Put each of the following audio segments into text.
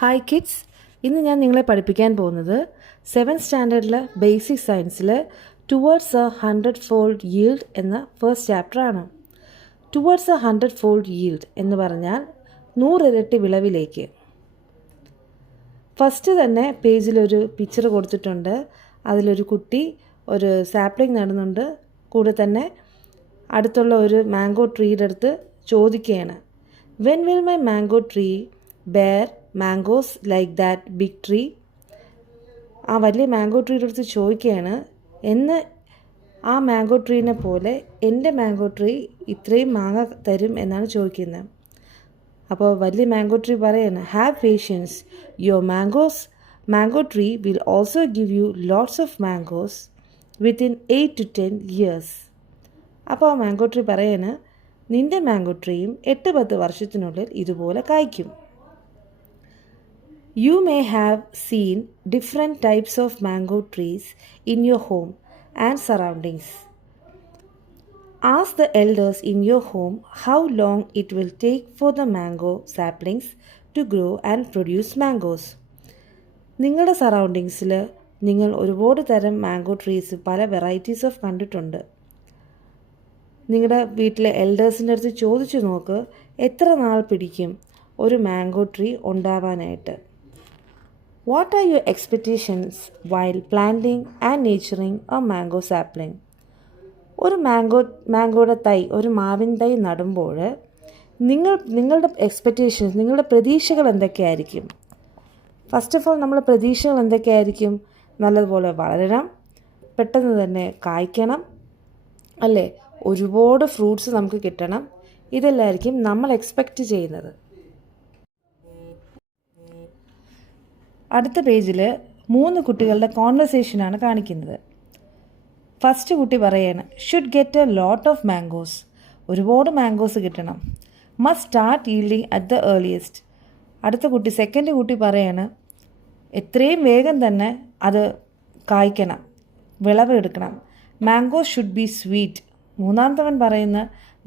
Hi kids, ഇന്ന് ഞാൻ നിങ്ങളെ പഠിപ്പിക്കാൻ പോകുന്നത് 7th സ്റ്റാൻഡേർഡിലെ ബേസിക് സയൻസിൽ ടുവേർഡ്സ് എ 100-fold yield എന്ന ഫസ്റ്റ് ചാപ്റ്ററാണ്. ടുവേർഡ്സ് എ 100-fold yield എന്ന് പറഞ്ഞാൽ 100 ഇരട്ടി വിളവിലേക്ക്. ഫസ്റ്റ് തന്നെ പേജിലൊരു പിക്ചർ കൊടുത്തിട്ടുണ്ട്. അതിലൊരു കുട്ടി ഒരു സാപ്ലിംഗ് നടുന്നുണ്ട്. കൂടെ തന്നെ അടുത്തുള്ള ഒരു മാംഗോ ട്രീയുടെ അടുത്ത് ചോദിക്കുകയാണ്, when will my mango tree bear mangoes like that big tree? ആ വലിയ മാംഗോ ട്രീയുടെ അടുത്ത് ചോദിക്കുകയാണ്, എന്ന് ആ മാംഗോ ട്രീനെ പോലെ എൻ്റെ മാംഗോ ട്രീ ഇത്രയും മാങ്ങ തരും എന്നാണ് ചോദിക്കുന്നത്. അപ്പോൾ വലിയ മാംഗോ ട്രീ പറയാണ്, have patients, your mango tree will also give you lots of mangoes within 8 to 10 years. അപ്പോൾ ആ മാംഗോ ട്രീ പറയാണ്, നിൻ്റെ മാംഗോ ട്രീയും 8-10 വർഷത്തിനുള്ളിൽ ഇതുപോലെ കായ്ക്കും. You may have seen different types of mango trees in your home and surroundings. Ask the elders in your home how long it will take for the mango saplings to grow and produce mangoes. നിങ്ങളുടെ സറൗണ്ടിങ്സിൽ നിങ്ങൾ ഒരുപാട് തരം mango trees പല varieties of കണ്ടിട്ടുണ്ട്. നിങ്ങളുടെ വീട്ടിലെ എൽഡേഴ്സിൻ്റെ അടുത്ത് ചോദിച്ചു നോക്ക്, എത്ര നാൾ പിടിക്കും ഒരു മാംഗോ ട്രീ ഉണ്ടാവാനായിട്ട്. What are your expectations while planting and nurturing a mango sapling? ഒരു മാംഗോയുടെ തൈ, ഒരു മാവിൻ തൈ നടുമ്പോൾ നിങ്ങളുടെ എക്സ്പെക്റ്റേഷൻസ്, നിങ്ങളുടെ പ്രതീക്ഷകൾ എന്തൊക്കെയായിരിക്കും? ഫസ്റ്റ് ഓഫ് ഓൾ നമ്മുടെ പ്രതീക്ഷകൾ എന്തൊക്കെയായിരിക്കും? നല്ലതുപോലെ വളരണം, പെട്ടെന്ന് തന്നെ കായ്ക്കണം, അല്ലേ? ഒരുപാട് ഫ്രൂട്ട്സ് നമുക്ക് കിട്ടണം. ഇതെല്ലാമായിരിക്കും നമ്മൾ എക്സ്പെക്റ്റ് ചെയ്യുന്നത്. അടുത്ത പേജിൽ 3 കുട്ടികളുടെ കോൺവെർസേഷനാണ് കാണിക്കുന്നത്. ഫസ്റ്റ് കുട്ടി പറയാണ്, should get a lot of mangoes, ഒരുപാട് മാംഗോസ് കിട്ടണം. Must start yielding at the earliest. അടുത്ത കുട്ടി, സെക്കൻഡ് കുട്ടി പറയാണ്, എത്രയും വേഗം തന്നെ അത് കായ്ക്കണം, വിളവ് എടുക്കണം. Mango should be sweet. മൂന്നാമത്തവൻ പറയുന്ന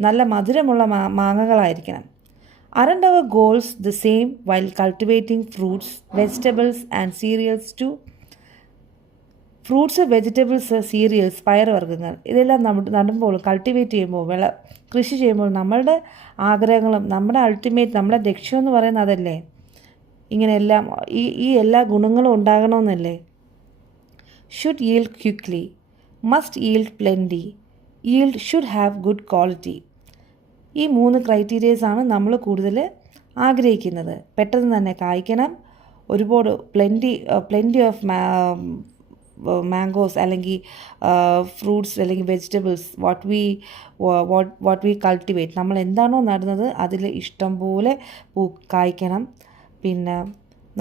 നല്ല മധുരമുള്ള മാങ്ങകളായിരിക്കണം. Aren't our goals the same while cultivating fruits, vegetables and cereals too? Fruits, vegetables, cereals, പയറുവർഗ്ഗങ്ങൾ ഇതെല്ലാം നടുമ്പോൾ, കൾട്ടിവേറ്റ് ചെയ്യുമ്പോൾ, കൃഷി ചെയ്യുമ്പോൾ നമ്മളുടെ ആഗ്രഹങ്ങളും നമ്മുടെ ലക്ഷ്യം എന്ന് പറയുന്നത് അതല്ലേ? ഇങ്ങനെ എല്ലാം ഈ എല്ലാ ഗുണങ്ങളും ഉണ്ടാകണമെന്നല്ലേ? Should yield quickly, must yield plenty, yield should have good quality. ഈ 3 ക്രൈറ്റീരിയസാണ് നമ്മൾ കൂടുതൽ ആഗ്രഹിക്കുന്നത്. പെട്ടെന്ന് തന്നെ കായ്ക്കണം, ഒരുപാട് പ്ലെൻറ്റി ഓഫ് മാംഗോസ് അല്ലെങ്കിൽ ഫ്രൂട്ട്സ് അല്ലെങ്കിൽ വെജിറ്റബിൾസ്, വാട്ട് വി കൾട്ടിവേറ്റ്, നമ്മൾ എന്താണോ നടുന്നത് അതിൽ ഇഷ്ടം പോലെ കായ്ക്കണം. പിന്നെ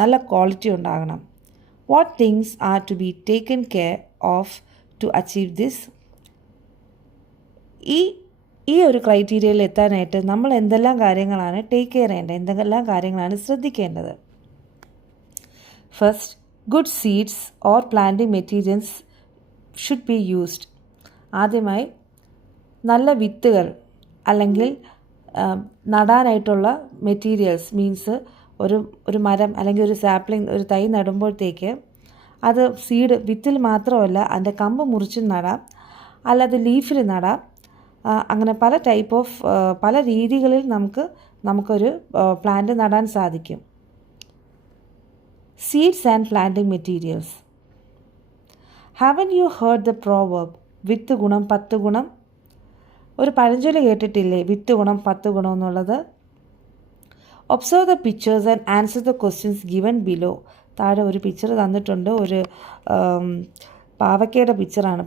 നല്ല ക്വാളിറ്റി ഉണ്ടാകണം. What things are to be taken care of to achieve this? ഈ ഒരു ക്രൈറ്റീരിയയിൽ എത്താനായിട്ട് നമ്മൾ എന്തെല്ലാം കാര്യങ്ങളാണ് ടേക്ക് കെയർ ചെയ്യേണ്ടത്, എന്തെല്ലാം കാര്യങ്ങളാണ് ശ്രദ്ധിക്കേണ്ടത്? First, good seeds or planting materials should be used. ആദ്യമായി നല്ല വിത്തുകൾ അല്ലെങ്കിൽ നടാനായിട്ടുള്ള മെറ്റീരിയൽസ് മീൻസ് ഒരു മരം അല്ലെങ്കിൽ ഒരു സാപ്ലിംഗ്, ഒരു തൈ നടുമ്പോഴത്തേക്ക് അത് സീഡ് വിത്തിൽ മാത്രമല്ല, അതിൻ്റെ കമ്പ് മുറിച്ച് നടാം, അല്ലാതെ ലീഫിൽ നടാം. അങ്ങനെ പല രീതികളിൽ നമുക്കൊരു പ്ലാന്റ് നടാൻ സാധിക്കും. Seeds and planting materials. Haven't you heard the proverb, വിത്ത് ഗുണം 10 ഗുണം? ഒരു പഴഞ്ചൊല്ല് കേട്ടിട്ടില്ലേ, വിത്ത് ഗുണം 10 ഗുണം എന്നുള്ളത്? Observe the pictures and answer the questions given below. താഴെ ഒരു പിക്ചർ തന്നിട്ടുണ്ട്, ഒരു പാവയ്ക്കയുടെ പിക്ചറാണ്,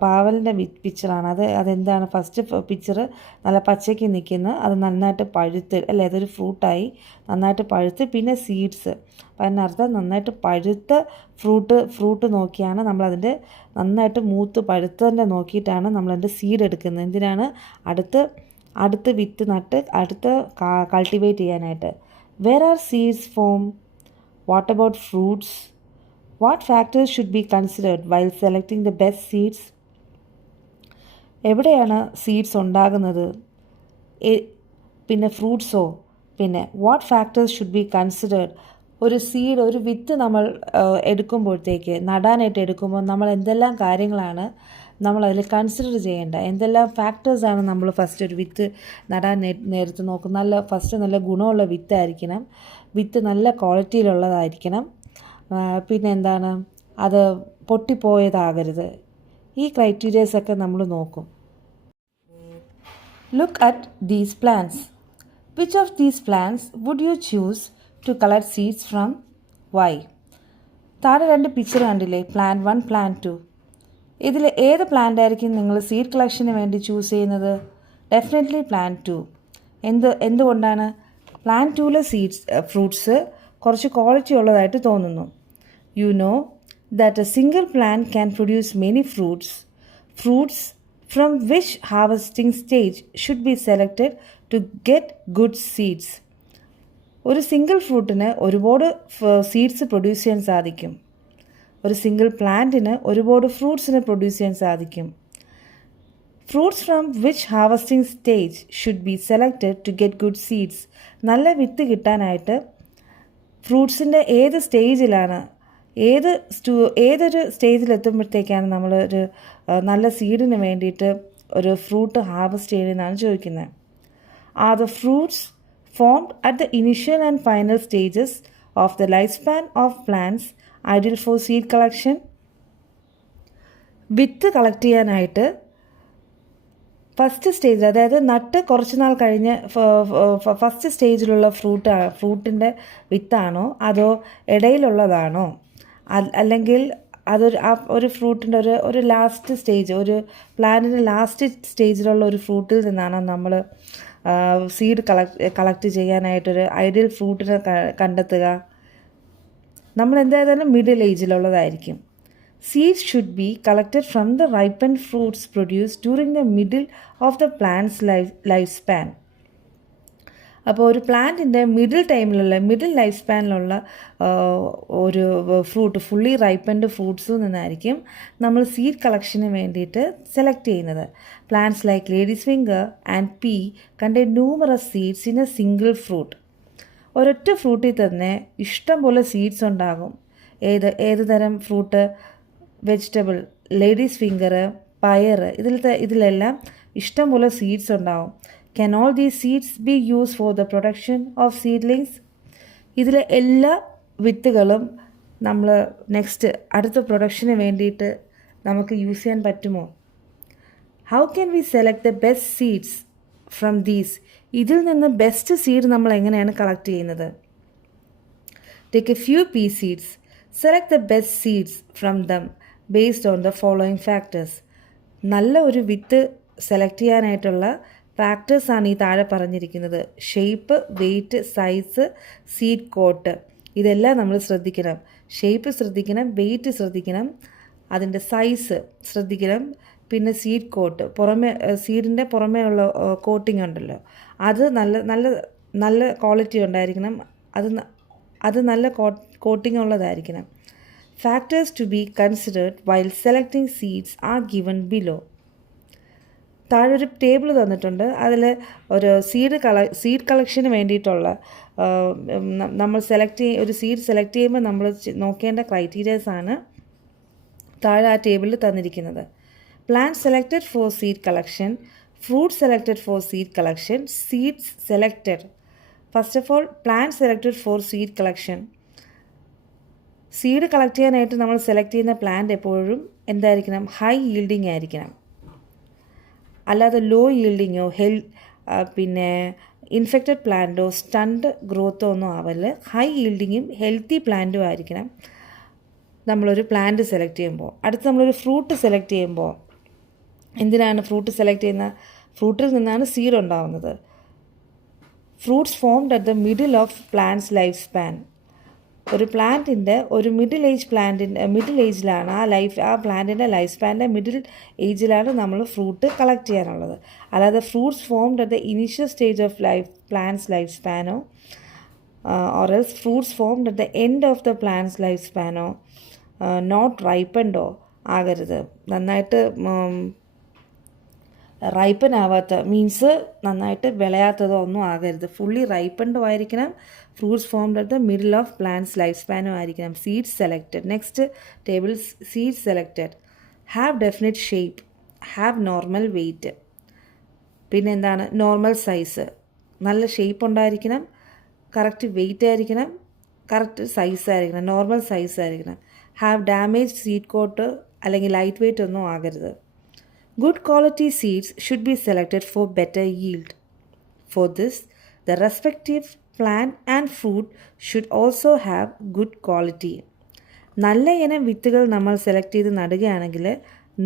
പാവലിൻ്റെ പിക്ചറാണ്. അതെന്താണ്? ഫസ്റ്റ് പിക്ചർ നല്ല പച്ചയ്ക്ക് നിൽക്കുന്ന, അത് നന്നായിട്ട് പഴുത്ത്, അല്ലേ, അതൊരു ഫ്രൂട്ടായി നന്നായിട്ട് പഴുത്ത്. പിന്നെ സീഡ്സ്, അതിനർത്ഥം നന്നായിട്ട് പഴുത്ത ഫ്രൂട്ട് നോക്കിയാണ് നമ്മളതിൻ്റെ നന്നായിട്ട് മൂത്ത് പഴുത്തതിൻ്റെ നോക്കിയിട്ടാണ് നമ്മളതിൻ്റെ സീഡ് എടുക്കുന്നത്. എന്തിനാണ്? അടുത്ത് വിത്ത് നട്ട് അടുത്ത് കൾട്ടിവേറ്റ് ചെയ്യാനായിട്ട്. Where are seeds form? What about fruits? What factors should be considered while selecting the best seeds? എവിടെയാണ് സീഡ്സ് ഉണ്ടാകുന്നത്? പിന്നെ ഫ്രൂട്ട്സോ? പിന്നെ what factors should be considered ഒരു സീഡ്, ഒരു വിത്ത് നമ്മൾ എടുക്കുമ്പോഴത്തേക്ക്, നടാനായിട്ട് എടുക്കുമ്പോൾ നമ്മൾ എന്തെല്ലാം കാര്യങ്ങളാണ് നമ്മളതിൽ കൺസിഡർ ചെയ്യേണ്ട, എന്തെല്ലാം ഫാക്ടേഴ്സാണ് നമ്മൾ ഫസ്റ്റ് ഒരു വിത്ത് നടാൻ നേരത്ത് നോക്കും. ഫസ്റ്റ് നല്ല ഗുണമുള്ള വിത്തായിരിക്കണം, വിത്ത് നല്ല ക്വാളിറ്റിയിലുള്ളതായിരിക്കണം, പിന്നെ എന്താണ്, അത് പൊട്ടിപ്പോയതാകരുത്. ഈ ക്രൈറ്റീരിയസൊക്കെ നമ്മൾ നോക്കും. Look at these plants. Which of these plants would you choose to collect seeds from? Why? താഴെ 2 പിക്ചർ കണ്ടില്ലേ, പ്ലാന്റ് 1, പ്ലാന്റ് 2. ഇതിൽ ഏത് പ്ലാന്റ് ആയിരിക്കും നിങ്ങൾ സീഡ് കളക്ഷന് വേണ്ടി ചൂസ് ചെയ്യുന്നത്? Definitely plant 2. എന്തുകൊണ്ടാണ്? പ്ലാന്റ് 2ലെ ഫ്രൂട്ട്സ് കുറച്ച് ക്വാളിറ്റി ഉള്ളതായിട്ട് തോന്നുന്നു. You know that a single plant can produce many fruits from which harvesting stage should be selected to get good seeds. ഒരു സിംഗിൾ ഫ്രൂട്ടിന് ഒരുപാട് സീഡ്സ് പ്രൊഡ്യൂസ് ചെയ്യാൻ സാധിക്കും. ഒരു സിംഗിൾ പ്ലാന്റിന് ഒരുപാട് ഫ്രൂട്ട്സിന് പ്രൊഡ്യൂസ് ചെയ്യാൻ സാധിക്കും. Fruits from which harvesting stage should be selected to get good seeds. നല്ല വിത്ത് കിട്ടാനായിട്ട് ഫ്രൂട്ട്സിൻ്റെ ഏത് സ്റ്റേജിലാണ്, ഏതൊരു സ്റ്റേജിലെത്തുമ്പോഴത്തേക്കാണ് നമ്മളൊരു നല്ല സീഡിന് വേണ്ടിയിട്ട് ഒരു ഫ്രൂട്ട് ഹാർവസ്റ്റ് ചെയ്യുന്നതെന്നാണ് ചോദിക്കുന്നത്. Are the fruits formed at the initial and final stages of the life span of plants ideal four seed collection? With collect ചെയ്യാനായിട്ട് ഫസ്റ്റ് സ്റ്റേജിൽ, അതായത് നട്ട് കുറച്ച് നാൾ കഴിഞ്ഞ് ഫസ്റ്റ് സ്റ്റേജിലുള്ള ഫ്രൂട്ടിൻ്റെ വിത്താണോ അതോ ഇടയിലുള്ളതാണോ, അല്ലെങ്കിൽ ഒരു ഫ്രൂട്ടിൻ്റെ ഒരു ലാസ്റ്റ് സ്റ്റേജ്, ഒരു പ്ലാന്റിൻ്റെ ലാസ്റ്റ് സ്റ്റേജിലുള്ള ഒരു ഫ്രൂട്ടിൽ നിന്നാണ് നമ്മൾ സീഡ് കളക്ട് ചെയ്യാനായിട്ടൊരു ഐഡിയൽ ഫ്രൂട്ടിനെ കണ്ടെത്തുക? നമ്മൾ എന്തായാലും middle ഏജിലുള്ളതായിരിക്കും. Seeds should be collected from the ripened fruits produced during the middle of the plant's lifespan. അപ്പോൾ ഒരു പ്ലാന്റിൻ്റെ മിഡിൽ ലൈഫ് സ്പാനിലുള്ള ഒരു ഫ്രൂട്ട്, ഫുള്ളി റൈപ്പൻഡ് ഫ്രൂട്ട്സിൽ നിന്നായിരിക്കും നമ്മൾ സീഡ് കളക്ഷന് വേണ്ടിയിട്ട് സെലക്ട് ചെയ്യുന്നത്. Plants like ladies finger and P contain numerous seeds in A single fruit. ഒരൊറ്റ ഫ്രൂട്ടിൽ തന്നെ ഇഷ്ടംപോലെ സീഡ്സ് ഉണ്ടാകും. ഏത് തരം ഫ്രൂട്ട്? വെജിറ്റബിൾ, ലേഡീസ് ഫിംഗർ, പയർ, ഇതിലെല്ലാം ഇഷ്ടംപോലെ സീഡ്സ് ഉണ്ടാവും. Can all these seeds be used for the production of seedlings? ഇതിലെ എല്ലാ വിത്തുകളും നമ്മൾ അടുത്ത പ്രൊഡക്ഷന് വേണ്ടിയിട്ട് നമുക്ക് യൂസ് ചെയ്യാൻ പറ്റുമോ? How can we select the best seeds from these? ഇതിൽ നിന്ന് ബെസ്റ്റ് സീഡ് നമ്മൾ എങ്ങനെയാണ് കളക്ട് ചെയ്യുന്നത്? Take a few pea seeds. Select the best seeds from them based on the following factors. നല്ല ഒരു വിത്ത് സെലക്ട് ചെയ്യാനായിട്ടുള്ള ഫാക്ടേഴ്സാണ് ഈ താഴെ പറഞ്ഞിരിക്കുന്നത്. Shape, weight, size, seed coat, ഇതെല്ലാം നമ്മൾ ശ്രദ്ധിക്കണം. ഷേപ്പ് ശ്രദ്ധിക്കണം, വെയ്റ്റ് ശ്രദ്ധിക്കണം, അതിൻ്റെ സൈസ് ശ്രദ്ധിക്കണം, പിന്നെ സീഡ് കോട്ട്, സീഡിൻ്റെ പുറമേ ഉള്ള കോട്ടിംഗ് ഉണ്ടല്ലോ, അത് നല്ല ക്വാളിറ്റി ഉണ്ടായിരിക്കണം, അത് നല്ല കോട്ടിംഗ് ഉള്ളതായിരിക്കണം. Factors to be considered while selecting seeds are given below. താഴെ ഒരു ടേബിൾ തന്നിട്ടുണ്ട്. അതിൽ ഒരു സീഡ് കളക്ഷന് വേണ്ടിയിട്ടുള്ള നമ്മൾ ഒരു സീഡ് സെലക്ട് ചെയ്യുമ്പോൾ നമ്മൾ നോക്കേണ്ട ക്രൈറ്റീരിയാസാണ് താഴെ ആ ടേബിളിൽ തന്നിരിക്കുന്നത്. Plant selected four seed collection, fruit selected four seed collection, seeds selected. First of all, plant selected four seed collection. Seed collect ചെയ്യാനായിട്ട് നമ്മൾ സെലക്ട് ചെയ്യുന്ന പ്ലാന്റ് എപ്പോഴും എന്തായിരിക്കണം? ഹൈ ഈൽഡിങ് ആയിരിക്കണം. അല്ലാതെ ലോ ഈൽഡിങ്ങോ പിന്നെ ഇൻഫെക്റ്റഡ് പ്ലാന്റോ സ്റ്റണ്ട് ഗ്രോത്തോ ഒന്നും ആവല്ല. ഹൈ ഈൽഡിങ്ങും ഹെൽത്തി പ്ലാന്റും ആയിരിക്കണം നമ്മളൊരു പ്ലാന്റ് സെലക്ട് ചെയ്യുമ്പോൾ. അടുത്ത് നമ്മളൊരു ഫ്രൂട്ട് സെലക്ട് ചെയ്യുമ്പോൾ എന്തിനാണ് ഫ്രൂട്ട് സെലക്ട് ചെയ്യുന്നത്? ഫ്രൂട്ടിൽ നിന്നാണ് സീഡ് ഉണ്ടാവുന്നത്. Fruits formed at the middle of plants life span. ഒരു പ്ലാന്റിൻ്റെ ഒരു മിഡിൽ ഏജിലാണ് ആ പ്ലാന്റിൻ്റെ ലൈഫ് സ്പാനിൻ്റെ മിഡിൽ ഏജിലാണ് നമ്മൾ ഫ്രൂട്ട് കളക്ട് ചെയ്യാനുള്ളത്. അല്ലാതെ fruits formed at the initial stage of plants life സ്പാനോ or else fruits formed at the end of the plants life സ്പാനോ നോട്ട് റൈപ്പൻഡോ ആകരുത്. നന്നായിട്ട് റൈപ്പൻ ആവാത്ത മീൻസ് നന്നായിട്ട് വിളയാത്തതോ ഒന്നും ആകരുത്. ഫുള്ളി റൈപ്പൻഡും ആയിരിക്കണം. Fruits formed at the middle of plants life സ്പാനും ആയിരിക്കണം. Seeds selected. Next table seeds selected. Have definite shape. Have normal weight. പിന്നെ എന്താണ് നോർമൽ സൈസ്. നല്ല ഷേപ്പ് ഉണ്ടായിരിക്കണം, കറക്റ്റ് വെയ്റ്റ് ആയിരിക്കണം, കറക്റ്റ് സൈസ് ആയിരിക്കണം, നോർമൽ സൈസ് ആയിരിക്കണം. ഹാവ് ഡാമേജ് സീഡ് കോട്ട് അല്ലെങ്കിൽ ലൈറ്റ് വെയ്റ്റ് ഒന്നും ആകരുത്. Good quality seeds should be selected for better yield. For this, the respective plant and fruit should also have good quality. നല്ല ഇനം വിത്തുകൾ നമ്മൾ select ചെയ്ത് നടുകയാണെങ്കിൽ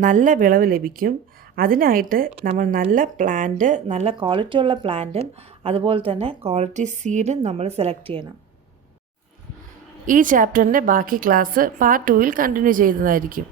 നല്ല വിളവ് ലഭിക്കും. അതിനായിട്ട് നമ്മൾ നല്ല പ്ലാന്റ്, നല്ല ക്വാളിറ്റിയുള്ള പ്ലാന്റും അതുപോലെ തന്നെ ക്വാളിറ്റി സീഡും നമ്മൾ സെലക്ട് ചെയ്യണം. ഈ ചാപ്റ്ററിൻ്റെ ബാക്കി ക്ലാസ് പാർട്ട് 2-ൽ കണ്ടിന്യൂ ചെയ്യുന്നതായിരിക്കും.